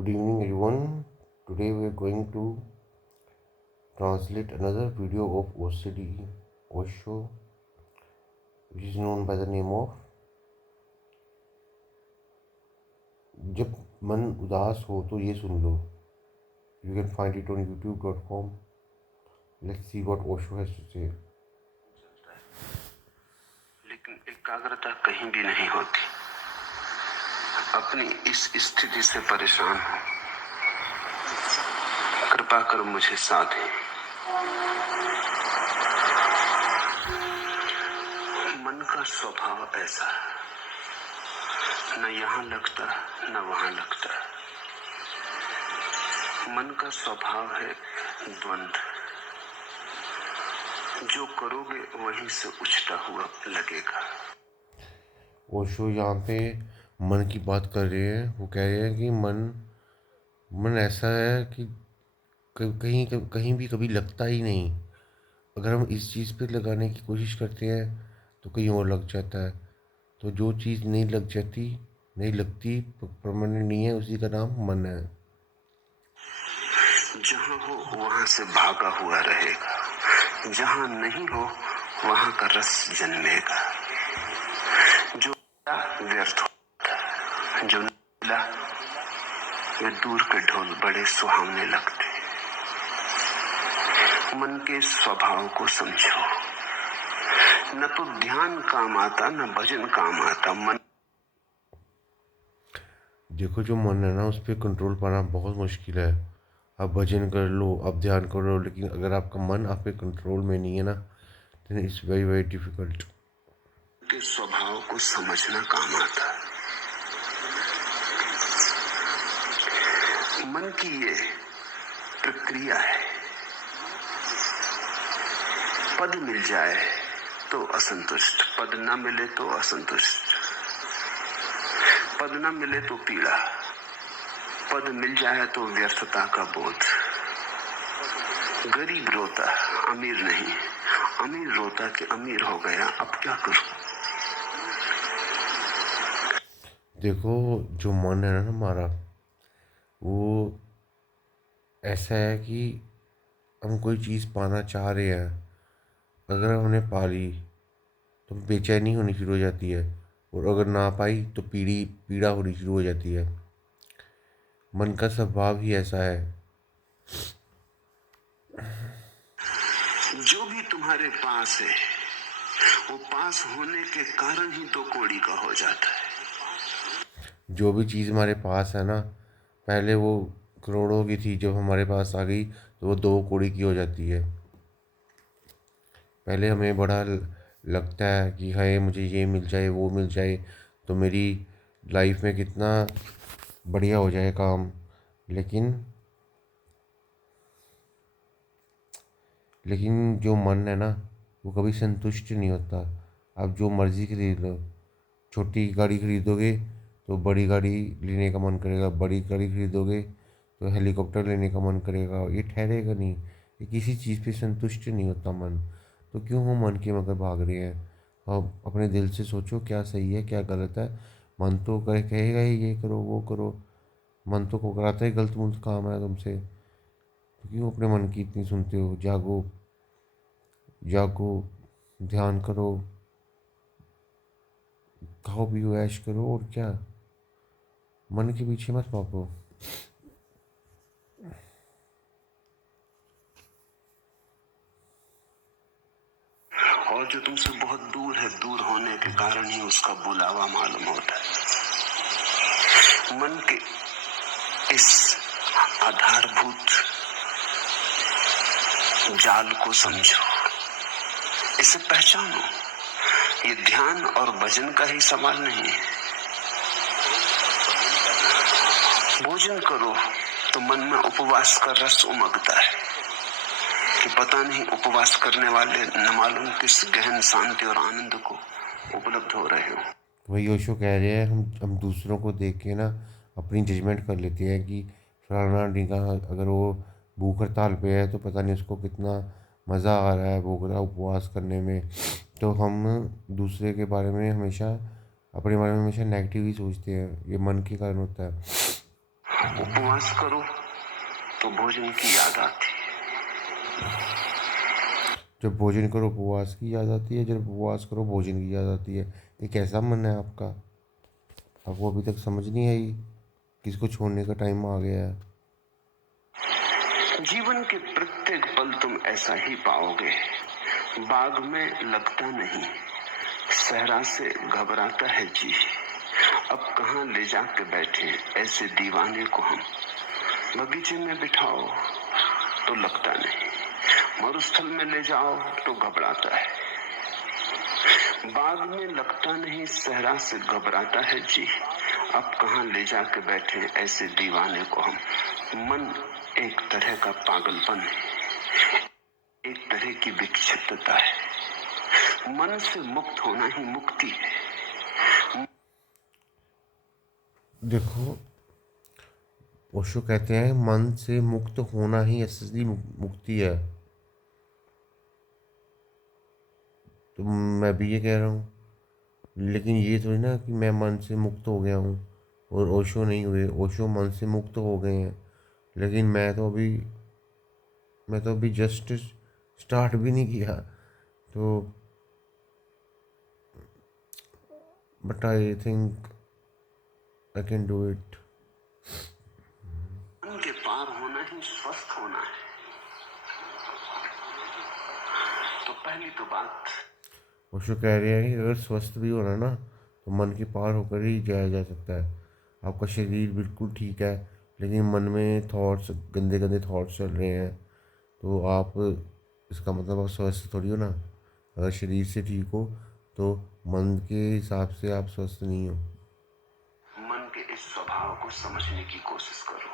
Good evening, everyone. Today we are going to translate another video of OCD Osho, which is known by the name of जब मन उदास हो तो ये सुन लो. You can find it on youtube.com. Let's see what Osho has to say. लेकिन एकाग्रता कहीं भी नहीं होती. अपनी इस स्थिति से परेशान हूं, कृपा कर मुझे साधे. मन का स्वभाव ऐसा है, न यहां लगता न वहां लगता. मन का स्वभाव है द्वंद्व. जो करोगे वहीं से उछता हुआ लगेगा. ओशो यहाँ पे मन की बात कर रहे हैं. वो कह रहे हैं कि मन ऐसा है कि कहीं भी कभी लगता ही नहीं. अगर हम इस चीज़ पे लगाने की कोशिश करते हैं तो कहीं और लग जाता है. तो जो चीज़ नहीं लगती, परमानेंट नहीं है, उसी का नाम मन है. जहां हो वहां से भागा हुआ रहेगा, जहां नहीं हो वहां का रस जन्मेगा. जो व्यर्थ होता है, जो मिला वे दूर के ढोल बड़े सुहावने लगते. मन के स्वभाव को समझो. न तो ध्यान काम आता न भजन काम आता. मन देखो, जो मन है ना, उस पर कंट्रोल पाना बहुत मुश्किल है. आप भजन कर लो, आप ध्यान कर लो, लेकिन अगर आपका मन आपके कंट्रोल में नहीं है ना, then it's very very difficult. के स्वभाव को समझना काम आता. मन की ये प्रक्रिया है. पद मिल जाए तो असंतुष्ट, पद न मिले तो असंतुष्ट, पद न मिले तो पीड़ा, पद मिल जाए तो व्यर्थता का बोध. गरीब रोता अमीर नहीं, अमीर रोता कि अमीर हो गया, अब क्या करूं. देखो, जो मन है ना हमारा, वो ऐसा है कि हम कोई चीज़ पाना चाह रहे हैं. अगर हमने पा ली तो बेचैनी होनी शुरू हो जाती है, और अगर ना पाई तो पीड़ा होनी शुरू हो जाती है. मन का स्वभाव ही ऐसा है. जो भी तुम्हारे पास है वो पास होने के कारण ही तो कोड़ी का हो जाता है. जो भी चीज़ हमारे पास है ना, पहले वो करोड़ों की थी, जब हमारे पास आ गई तो वो 2 कौड़ी की हो जाती है. पहले हमें बड़ा लगता है कि हाय, मुझे ये मिल जाए, वो मिल जाए, तो मेरी लाइफ में कितना बढ़िया हो जाए काम. लेकिन लेकिन जो मन है ना, वो कभी संतुष्ट नहीं होता. आप जो मर्ज़ी खरीद लो, छोटी गाड़ी खरीदोगे तो बड़ी गाड़ी लेने का मन करेगा, बड़ी गाड़ी खरीदोगे तो हेलीकॉप्टर लेने का मन करेगा. ये ठहरेगा नहीं. ये किसी चीज़ पे संतुष्ट नहीं होता मन. तो क्यों हम मन के मगर भाग रहे हैं? अब अपने दिल से सोचो, क्या सही है क्या गलत है. मन तो कहेगा ही ये करो वो करो. मन तो को कराता ही गलत मुलत काम है तुमसे. तो क्यों अपने मन की इतनी सुनते हो? जागो, जागो, ध्यान करो, खाओ पियो ऐश करो, और क्या. मन के पीछे मत भागो. और जो तुमसे बहुत दूर है, दूर होने के कारण ही उसका बुलावा मालूम होता है. मन के इस आधारभूत जाल को समझो, इसे पहचानो. ये ध्यान और भजन का ही सवाल नहीं है. भोजन करो तो मन में उपवास का रस उमगता है कि पता नहीं उपवास करने वाले न मालूम किस गहन शांति और आनंद को उपलब्ध हो रहे हो. वही ओशो कह रहे हैं, हम दूसरों को देख के ना अपनी जजमेंट कर लेते हैं कि फलाना ढींगा अगर वो भूख हड़ताल पे है तो पता नहीं उसको कितना मज़ा आ रहा है भूख रहा उपवास करने में. तो हम दूसरे के बारे में हमेशा, अपने बारे में हमेशा नेगेटिव ही सोचते हैं. ये मन के कारण होता है. उपवास करो तो भोजन की याद आती है। जब भोजन करो उपवास की याद आती है, जब उपवास करो भोजन की याद आती है। ये कैसा मन है आपका? आपको अभी तक समझ नहीं आई? किसको छोड़ने का टाइम आ गया है? जीवन के प्रत्येक पल तुम ऐसा ही पाओगे। बाग में लगता नहीं, सहरा से घबराता है जी। अब कहाँ ले जाके बैठे ऐसे दीवाने को हम। बगीचे में बिठाओ तो लगता नहीं, मरुस्थल में ले जाओ तो घबराता है। बाग में लगता नहीं, सहरा से घबराता है जी। अब कहाँ ले जाके बैठे ऐसे दीवाने को हम। मन एक तरह का पागलपन है, एक तरह की विक्षिप्तता है। मन से मुक्त होना ही मुक्ति है। देखो, ओशो कहते हैं मन से मुक्त होना ही असली मुक्ति है। तो मैं भी ये कह रहा हूँ, लेकिन ये थोड़ी ना कि मैं मन से मुक्त हो गया हूँ और ओशो नहीं हुए। ओशो मन से मुक्त हो गए हैं, लेकिन मैं तो अभी जस्ट स्टार्ट भी नहीं किया। तो but I think I can do it. मन के पार होना ही स्वस्थ होना है। तो पहली तो बात, ओशो कह रहे हैं कि अगर स्वस्थ भी होना ना, तो मन के पार होकर ही जाया जा सकता है। आपका शरीर बिल्कुल ठीक है, लेकिन मन में थॉट्स, गंदे गंदे थॉट्स चल रहे हैं। तो आप, इसका मतलब आप स्वस्थ थोड़ी हो ना। अगर शरीर से ठीक हो तो मन के हिसाब से आप स्वस्थ नहीं हो। मन के इस स्वभाव को समझने की कोशिश करो।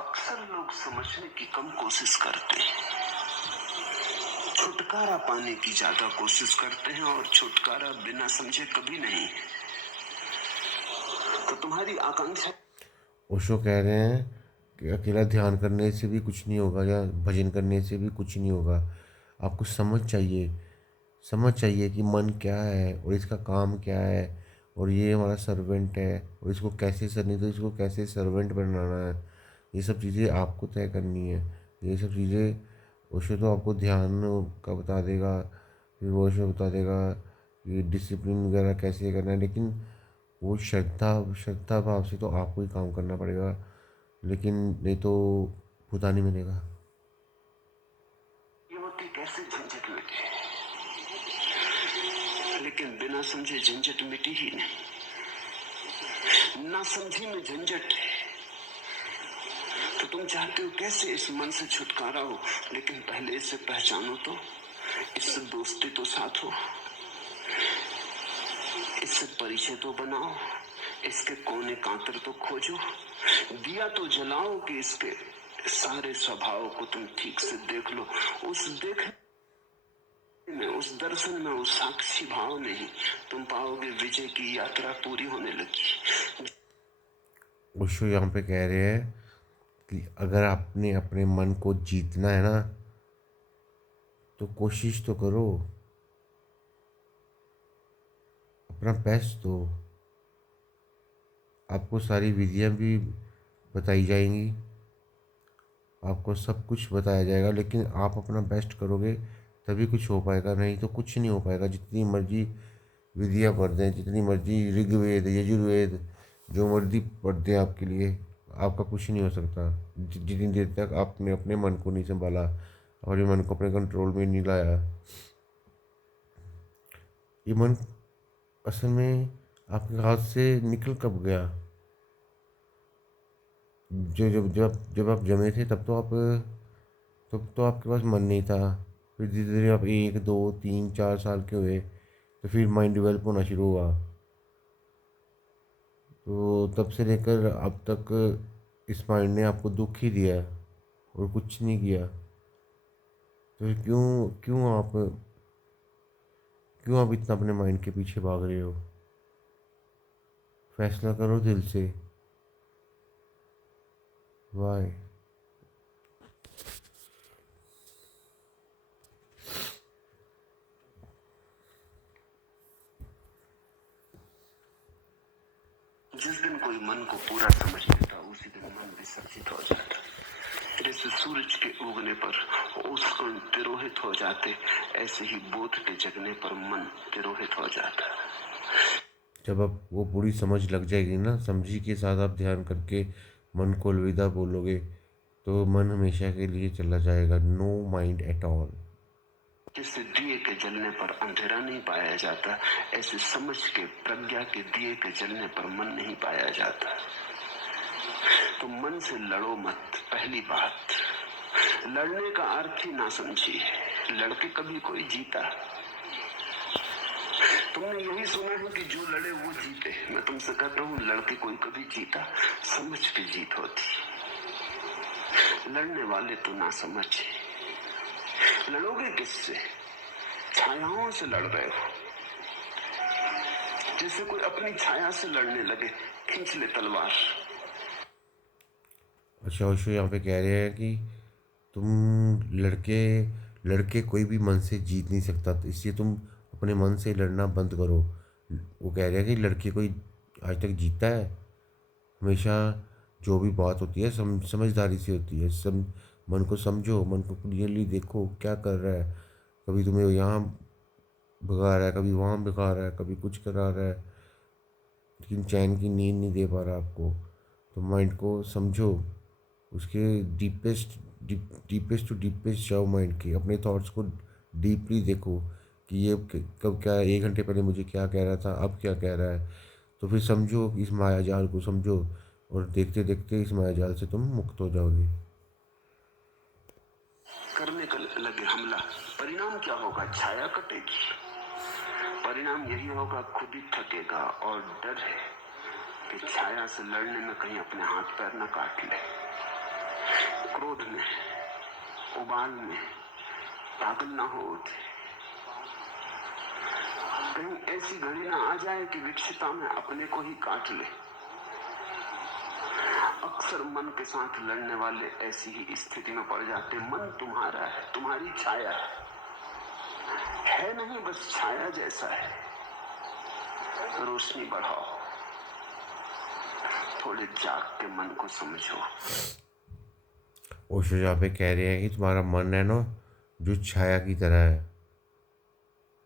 अक्सर लोग समझने की कम कोशिश करते हैं, छुटकारा पाने की ज्यादा कोशिश करते हैं, और छुटकारा बिना समझे कभी नहीं। तो तुम्हारी आकांक्षा, ओशो कह रहे हैं कि अकेला ध्यान करने से भी कुछ नहीं होगा, या भजन करने से भी कुछ नहीं होगा। आपको समझ चाहिए कि मन क्या है और इसका काम क्या है, और ये हमारा सर्वेंट है, और इसको कैसे नहीं तो इसको कैसे सर्वेंट बनाना है। ये सब चीज़ें आपको तय करनी है। ये सब चीज़ें ओशो तो आपको ध्यान का बता देगा, फिर वो ओशो बता देगा कि डिसिप्लिन वगैरह कैसे करना है। लेकिन वो श्रद्धा भाव से तो आपको ही काम करना पड़ेगा, लेकिन नहीं तो खुदा नहीं मिलेगा। ये होती कैसे झंझट मिटे, लेकिन बिना समझे झंझट मिटी ही नहीं। ना समझी में झंझट है। तो तुम चाहते हो कैसे इस मन से छुटकारा हो, लेकिन पहले इसे पहचानो तो, इससे दोस्ती तो साथ हो, इससे परिचय तो बनाओ, इसके कोने कांतर तो खोजो, दिया तो जलाओ कि इसके सारे स्वभाव को तुम ठीक से देख लो। उस देखने में, उस दर्शन में, उस साक्षी भाव में ही तुम पाओगे विजय की यात्रा पूरी होने लगी। ओशो यहाँ पे कह रहे हैं कि अगर आपने अपने मन को जीतना है ना, तो कोशिश तो करो, अपना बेस्ट दो। आपको सारी विधियाँ भी बताई जाएंगी, आपको सब कुछ बताया जाएगा, लेकिन आप अपना बेस्ट करोगे तभी कुछ हो पाएगा, नहीं तो कुछ नहीं हो पाएगा। जितनी मर्जी विधियाँ पढ़ दें, जितनी मर्जी ऋग्वेद यजुर्वेद जो मर्जी पढ़ दें आपके लिए, आपका कुछ नहीं हो सकता जितनी देर तक आपने अपने मन को नहीं संभाला, अपने मन को अपने कंट्रोल में नहीं लाया। ये मन असल में आपके हाथ से निकल कब गया? जो जब जब आप जमे थे तब तो आपके पास मन नहीं था। फिर धीरे धीरे आप 1 2 3 4 साल के हुए, तो फिर माइंड डेवलप होना शुरू हुआ। तो तब से लेकर अब तक इस माइंड ने आपको दुख ही दिया है और कुछ नहीं किया। तो क्यों क्यों आप इतना अपने माइंड के पीछे भाग रहे हो? फैसला करो दिल से। वाई? जिस दिन कोई मन को पूरा समझ लेता उसी दिन मन विसर्जित हो जाता। जैसे सूरज के उगने पर उस कण तिरोहित हो जाते, ऐसे ही बोध के जगने पर मन तिरोहित हो जाता। जब आप वो पूरी समझ लग जाएगी ना, समझी के साथ आप ध्यान करके मन को अलविदा बोलोगे, तो मन हमेशा के लिए चला जाएगा। No mind at all. जिससे दिए के जलने पर अंधेरा नहीं पाया जाता, ऐसे समझ के प्रज्ञा के दिए के जलने पर मन नहीं पाया जाता। तो मन से लड़ो मत। पहली बात, लड़ने का अर्थ ही ना समझिए। लड़के कभी कोई जीता? तुमने यही सुना है कि जो लड़े वो जीते। मैं तुमसे कहता हूं, लड़के कोई कभी जीता? समझ के जीत होती। लड़ने वाले तो ना समझे। लड़ोगे किससे? छायाओं से लड़ रहे हो। जैसे कोई अपनी छाया से लड़ने लगे, खींच ले तलवार। अच्छा, ओशो यहाँ पे कह रहे हैं कि तुम लड़के लड़के कोई भी मन से जीत नहीं सकता, तो इसलिए तुम अपने मन से लड़ना बंद करो। वो कह रहे हैं कि लड़के कोई आज तक जीता है? हमेशा जो भी बात होती है समझदारी से होती है। मन को समझो, मन को क्लियरली देखो क्या कर रहा है। कभी तुम्हें यहाँ भगा रहा है, कभी वहाँ भगा रहा है, कभी कुछ करा रहा है, लेकिन चैन की नींद नहीं दे पा रहा आपको। तो माइंड को समझो, उसके डीपेस्ट टू डीपेस्ट जाओ, माइंड के अपने थॉट्स को डीपली देखो कि ये कब क्या 1 घंटे पहले मुझे क्या कह रहा था, अब क्या कह रहा है। तो फिर समझो, इस माया जाल को समझो, और देखते देखते इस माया जाल से तुम मुक्त हो जाओगे। करने का लगे हमला, परिणाम क्या होगा? छाया कटेगी। परिणाम यही होगा, खुद ही थकेगा। और डर है कि छाया से लड़ने में कहीं अपने हाथ पैर न काट ले। क्रोध में, उबाल में पागल ना हो उठे। कहीं ऐसी घड़ी ना आ जाए कि विक्षिता में अपने को ही काट ले। अक्सर मन के साथ लड़ने वाले ऐसी ही स्थिति में पड़ जाते। मन तुम्हारा है, तुम्हारी छाया है नहीं, बस छाया जैसा है। रोशनी बढ़ाओ, थोड़े जाग के मन को समझो। ओशो यहाँ पे कह रहे हैं कि तुम्हारा मन है ना, जो छाया की तरह है।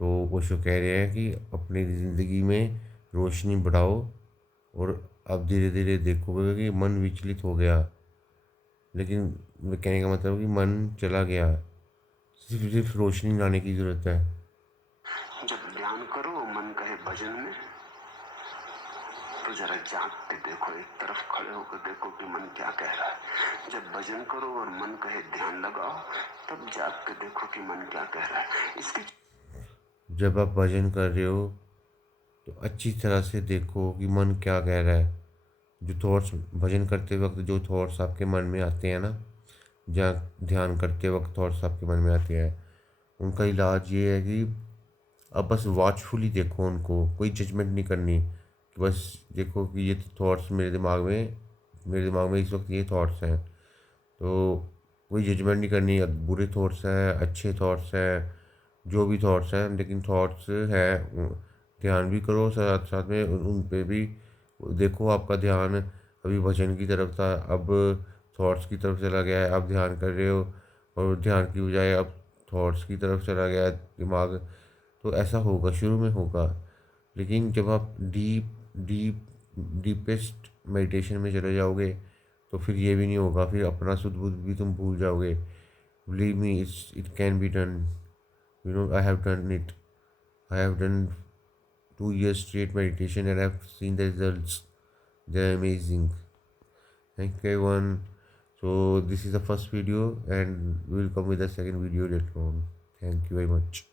तो ओशो कह रहे हैं कि अपनी ज़िंदगी में रोशनी बढ़ाओ, और अब धीरे धीरे देखोगे कि मन विचलित हो गया, लेकिन कहने का मतलब कि मन चला गया, सिर्फ रोशनी लाने की ज़रूरत है। जब ध्यान करो, मन कहे भजन में, तो जरा जाग के देखो, एक तरफ खड़े होकर देखो कि मन क्या कह रहा है। जब भजन करो और मन कहे ध्यान लगाओ, तब जाग के देखो कि मन क्या कह रहा है। इसकी जब आप भजन कर रहे हो तो अच्छी तरह से देखो कि मन क्या कह रहा है। जो थॉट्स भजन करते वक्त जो थॉट्स आपके मन में आते हैं ना, जहाँ ध्यान करते वक्त थॉट्स आपके मन में आते हैं, उनका इलाज ये है कि अब बस वॉचफुली देखो उनको, कोई जजमेंट नहीं करनी। कि बस देखो कि ये थॉट्स मेरे दिमाग में इस वक्त ये थॉट्स हैं, तो कोई जजमेंट नहीं करनी। बुरे थॉट्स हैं, अच्छे थॉट्स हैं, जो भी थॉट्स हैं, लेकिन थॉट्स हैं, ध्यान भी करो साथ साथ में उन पे भी देखो। आपका ध्यान अभी भजन की तरफ था, अब थॉट्स की तरफ चला गया है, आप ध्यान कर रहे हो और ध्यान की बजाय अब थॉट्स की तरफ चला गया है दिमाग। तो ऐसा होगा, शुरू में होगा, लेकिन जब आप डीप डीपेस्ट मेडिटेशन में चले जाओगे तो फिर ये भी नहीं होगा। फिर अपना सुध बुध भी तुम भूल जाओगे। Believe me, it can be done. I have done it. I have done 2 years straight meditation and I've seen the results. They're amazing. Thank you everyone. So this is the first video and we'll come with the second video later on. Thank you very much.